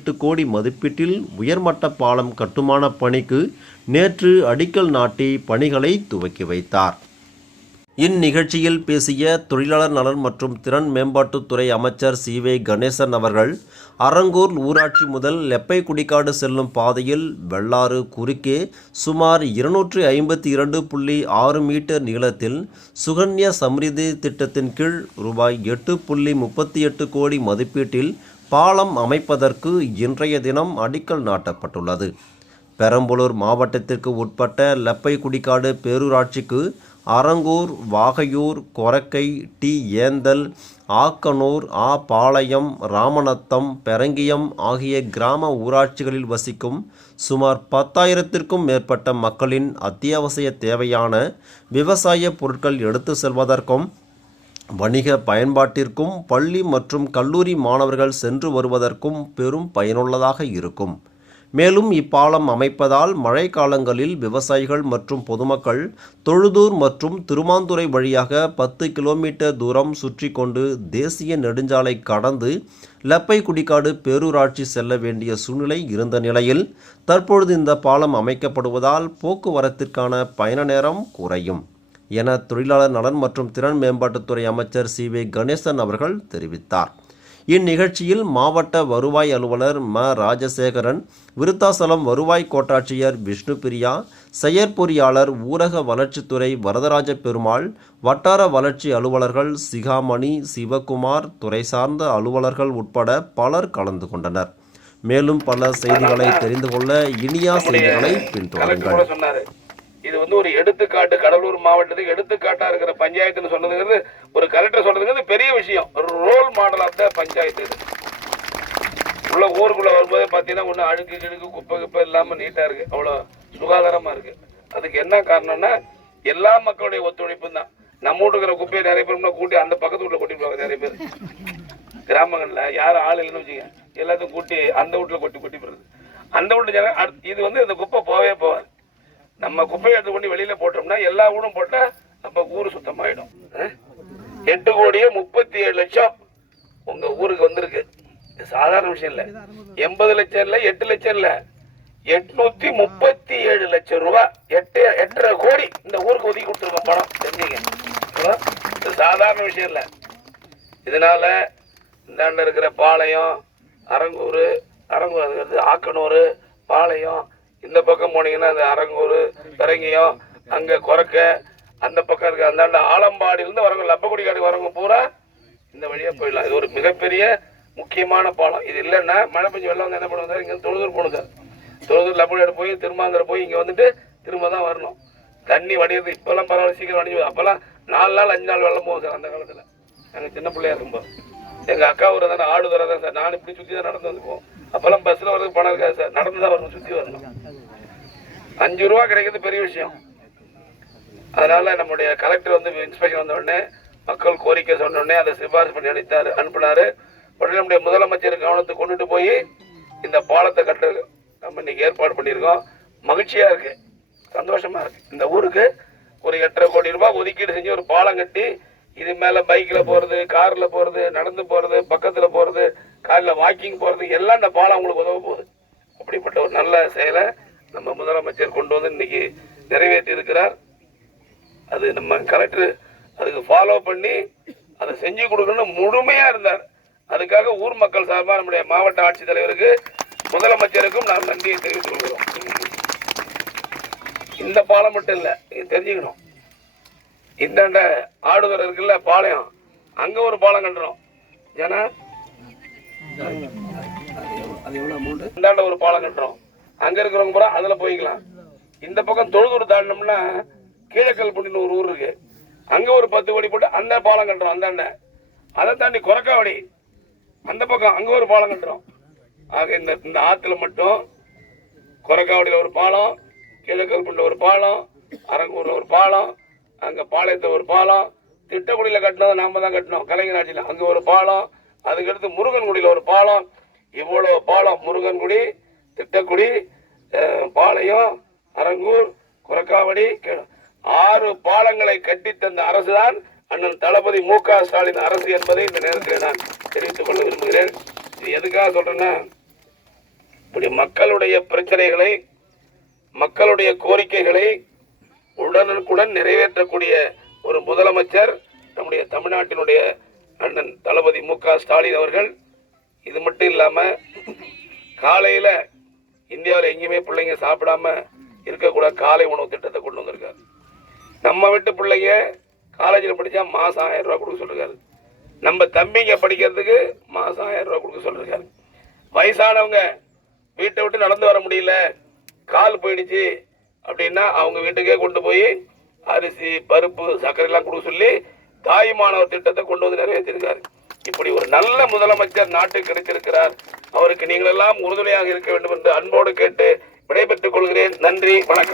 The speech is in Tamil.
எட்டு கோடி மதிப்பீட்டில் உயர்மட்ட பாலம் கட்டுமான பணிக்கு நேற்று அடிக்கல் நாட்டி பணிகளை துவக்கி வைத்தார். இந்நிகழ்ச்சியில் பேசிய தொழிலாளர் நலன் மற்றும் திறன் மேம்பாட்டுத்துறை அமைச்சர் சி வே கணேசன் அவர்கள் அரங்கூர் ஊராட்சி முதல் லெப்பை குடிக்காடு செல்லும் பாதையில் வெள்ளாறு குறுக்கே சுமார் இருநூற்றி ஐம்பத்தி இரண்டு புள்ளி ஆறு மீட்டர் நீளத்தில் சுகன்யா சம்ரிதி திட்டத்தின் கீழ் ரூபாய் எட்டு புள்ளி முப்பத்தி எட்டு கோடி மதிப்பீட்டில் பாலம் அமைப்பதற்கு இன்றைய தினம் அடிக்கல் நாட்டப்பட்டுள்ளது. பெரம்பலூர் மாவட்டத்திற்கு உட்பட்ட லெப்பைக்குடிக்காடு பேரூராட்சிக்கு அரங்கூர் வாகையூர் கொரக்கை டி. ஏந்தல் ஆக்கனூர் ஆ. பாளையம் ராமநத்தம் பெரங்கியம் ஆகிய கிராம ஊராட்சிகளில் வசிக்கும் சுமார் பத்தாயிரத்திற்கும் மேற்பட்ட மக்களின் அத்தியாவசிய தேவையான விவசாய பொருட்கள் எடுத்து செல்வதற்கும் வணிக பயன்பாட்டிற்கும் பள்ளி மற்றும் கல்லூரி மாணவர்கள் சென்று வருவதற்கும் பெரும் பயனுள்ளதாக இருக்கும். மேலும் இப்பாலம் அமைப்பதால் மழை காலங்களில் விவசாயிகள் மற்றும் பொதுமக்கள் தொழுதூர் மற்றும் திருமாந்துறை வழியாக பத்து கிலோமீட்டர் தூரம் சுற்றி கொண்டு தேசிய நெடுஞ்சாலை கடந்து லப்பைக்குடிக்காடு பேரூராட்சி செல்ல வேண்டிய சூழ்நிலை இருந்த நிலையில் தற்பொழுது இந்த பாலம் அமைக்கப்படுவதால் போக்குவரத்திற்கான பயண நேரம் குறையும். என தொழிலாளர் நலன் மற்றும் திறன் மேம்பாட்டுத்துறை அமைச்சர் சி வி கணேசன் அவர்கள் தெரிவித்தார். இந்நிகழ்ச்சியில் மாவட்ட வருவாய் அலுவலர் ம. ராஜசேகரன் விருத்தாசலம் வருவாய் கோட்டாட்சியர் விஷ்ணுபிரியா செயற்பொறியாளர் ஊரக வளர்ச்சித்துறை வரதராஜ பெருமாள் வட்டார வளர்ச்சி அலுவலர்கள் சிகாமணி சிவகுமார் துறை சார்ந்த அலுவலர்கள் உட்பட பலர் கலந்து கொண்டனர். மேலும் பல செய்திகளை தெரிந்து கொள்ள இனியா செய்திகளை கலெக்டர் பின்தொடருங்கள் இது வந்து ஒரு எடுத்துக்காட்டு. கடலூர் மாவட்டத்துக்கு எடுத்துக்காட்டா இருக்கிற பஞ்சாயத்துன்னு சொன்னதுங்கிறது ஒரு கலெக்டர் சொல்றதுங்கிறது பெரிய விஷயம். ஒரு role model of the panchayat இது. உள்ள ஊருக்குள்ள வரும்போது பார்த்தீங்கன்னா ஒன்றும் அழுக்கு கிழுக்கு குப்பை குப்பை இல்லாமல் நீட்டா இருக்கு. அவ்வளோ சுகாதாரமா இருக்கு. அதுக்கு என்ன காரணம்னா எல்லா மக்களுடைய ஒத்துழைப்பு தான். நம்ம இருக்கிற குப்பையை நிறைய பேர் கூட்டி அந்த பக்கத்து வீட்டில் கொட்டி போவாங்க நிறைய பேர். கிராமங்களில் யாரும் ஆள் இல்லைன்னு வச்சுக்க எல்லாத்தையும் கூட்டி அந்த வீட்டில் கொட்டி கொட்டி போடுறது அந்த வீட்டு ஜனம் இது வந்து இந்த குப்பை போவே போகாது. நம்ம குப்பையை எடுத்து கொண்டு வெளியில போட்டோம்னா எல்லா ஊரும் போட்டா நம்ம ஊர் சுத்தமாயிடும். எட்டு கோடியே முப்பத்தி ஏழு லட்சம் உங்க ஊருக்கு வந்திருக்கு. சாதாரண விஷயம் இல்ல. எண்பது லட்சம் இல்ல எட்டு லட்சம் இல்ல. எட்நூத்தி முப்பத்தி ஏழு லட்சம் ரூபாய் எட்டு எட்டரை கோடி இந்த ஊருக்கு ஒதுக்கி கொடுத்துருக்கோம் பணம். தெரிஞ்சுங்க. சாதாரண விஷயம் இல்ல. இதனால இந்தாண்ட இருக்கிற பாளையம் அரங்கூர் அரங்கூர் அது வந்து ஆக்கனூர் பாளையம் இந்த பக்கம் போனீங்கன்னா அந்த அரங்கூர் பரங்கியம் அங்கே கொரக்க அந்த பக்கம் இருக்க அந்தாண்ட ஆலம்பாடியிலேருந்து வரவங்க லப்பக்குடி காட்டுக்கு வரவங்க பூரா இந்த வழியாக போயிடலாம். இது ஒரு மிகப்பெரிய முக்கியமான பாலம். இது இல்லைன்னா மழை பெஞ்சு வெள்ளம் வந்து என்ன பண்ணுவோம் சார்? தொழுதூர் போகணும் சார். தொழுதூர் லப்பக்குடி போய் திருமாந்திர போய் இங்கே வந்துட்டு திரும்ப தான் வரணும். தண்ணி வடியுது இப்போல்லாம் பரவாயில்ல சீக்கிரம் வடிஞ்சு அப்போல்லாம் நாலு நாள் அஞ்சு நாள் வெள்ளம் போகும் சார் அந்த காலத்தில். நாங்கள் சின்ன பிள்ளையா இருக்கும்போது. எங்கள் அக்கா ஒரு தானே ஆடுதுறை தான் சார். நான் இப்படி சுற்றி தான் நடந்து வந்து போவோம் அப்பெல்லாம் பஸ்ல வரதுக்கு பணம் இருக்காது சார் நடந்து தான் வரணும் சுத்தி வரணும். அஞ்சு ரூபா கிடைக்கிறது பெரிய விஷயம். அதனால நம்முடைய கலெக்டர் வந்து இன்ஸ்பெக்ஷன் வந்த உடனே மக்கள் கோரிக்கை சொன்ன உடனே அதை சிபாரிசு பண்ணி அனுப்பித்தார் அனுப்பினாரு. உடனே நம்முடைய முதலமைச்சர் கவனத்தை கொண்டுட்டு போய் இந்த பாலத்தை கட்ட நம்ம இன்னைக்கு ஏற்பாடு பண்ணியிருக்கோம். மகிழ்ச்சியா இருக்கு. சந்தோஷமா இருக்கு. இந்த ஊருக்கு ஒரு எட்டரை கோடி ரூபாய் ஒதுக்கீடு செஞ்சு ஒரு பாலம் கட்டி இது மேல பைக்ல போறது கார்ல போறது நடந்து போறது பக்கத்துல போறது காலில் வாக்கிங் போறது எல்லாம் இந்த பாலம் உங்களுக்கு உதவ போகுது. அப்படிப்பட்ட ஒரு நல்ல செயலை நம்ம முதலமைச்சர் கொண்டு வந்து இன்னைக்கு நிறைவேற்றி இருக்கிறார். அது நம்ம கலெக்டர் அதுக்கு ஃபாலோ பண்ணி அதை செஞ்சு கொடுக்கணும்னு முழுமையா இருந்தார். அதுக்காக ஊர் மக்கள் சார்பாக நம்முடைய மாவட்ட ஆட்சித்தலைவருக்கு முதலமைச்சருக்கும் நாம் நன்றியை தெரிவித்துக் கொள்கிறோம். இந்த பாலம் மட்டும் இல்லை தெரிஞ்சுக்கணும். இந்தாண்ட ஆடுதுறை இருக்குல்ல பாளையம். அங்க ஒரு பாலம் கட்டுறோம். ஏன்னா? இந்தாண்ட ஒரு பாலம் கட்டுறோம். அங்க இருக்கிறவங்க பூரா அதுல போய்க்கலாம். இந்த பக்கம் தொழுதூர் தாண்டினோம்னா கீழக்கல்புண்டின்னு ஒரு ஊர் இருக்கு. அங்க ஒரு பத்து கோடி போட்டு அந்த பாலம் கட்டுறோம் அந்தாண்ட. அதை தாண்டி கொரக்காவடி. அந்த பக்கம் அங்க ஒரு பாலம் கட்டுறோம். ஆக இந்த இந்த ஆத்துல மட்டும் கொரக்காவடியில் ஒரு பாலம் கிழக்கல்புண்ட ஒரு பாலம் அரங்கூர்ல ஒரு பாலம் அங்கே பாளையத்தில் ஒரு பாலம் திட்டக்குடியில் கட்டினது நாம தான் கட்டினோம் கலைஞர் ஆட்சியில் அங்கே ஒரு பாலம் அதுக்கடுத்து முருகன்குடியில் ஒரு பாலம். இவ்வளோ பாலம் முருகன்குடி திட்டக்குடி பாளையம் அரங்கூர் குரக்காவடி ஆறு பாலங்களை கட்டி தந்த அரசுதான் அண்ணன் தளபதி மு க ஸ்டாலின் அரசு என்பதை இந்த நேரத்தில் நான் தெரிவித்துக் கொள்ள விரும்புகிறேன். இது எதுக்காக சொல்றேன்னா இப்படி மக்களுடைய பிரச்சனைகளை மக்களுடைய கோரிக்கைகளை உடனுக்குடன் நிறைவேற்றக்கூடிய ஒரு முதலமைச்சர் நம்முடைய தமிழ்நாட்டினுடைய அண்ணன் தளபதி மு ஸ்டாலின் அவர்கள். இது மட்டும் இல்லாமல் காலையில் இந்தியாவில் எங்கேயுமே பிள்ளைங்க சாப்பிடாம இருக்கக்கூடாது காலை உணவு திட்டத்தை கொண்டு வந்திருக்காரு. நம்ம வீட்டு பிள்ளைங்க காலேஜில் படித்தா மாதம் ஆயிரம் ரூபா கொடுக்க சொல்லிருக்காரு. நம்ம தம்பிங்க படிக்கிறதுக்கு மாதம் ஆயிரம் ரூபா கொடுக்க சொல்லிருக்காரு. வயசானவங்க வீட்டை விட்டு நடந்து வர முடியல. கால் போயிடுச்சு. அப்படின்னா அவங்க வீட்டுக்கே கொண்டு போய் அரிசி பருப்பு சர்க்கரைலாம் கொடுக்க சொல்லி தாய்மானவர் திட்டத்தை கொண்டு வந்து நிறைவேற்றிருக்காரு. இப்படி ஒரு நல்ல முதலமைச்சர் நாட்டுக்கு கிடைத்திருக்கிறார். அவருக்கு நீங்களெல்லாம் உறுதுணையாக இருக்க வேண்டும் என்று அன்போடு கேட்டு விடைபெற்றுக் கொள்கிறேன். நன்றி வணக்கம்.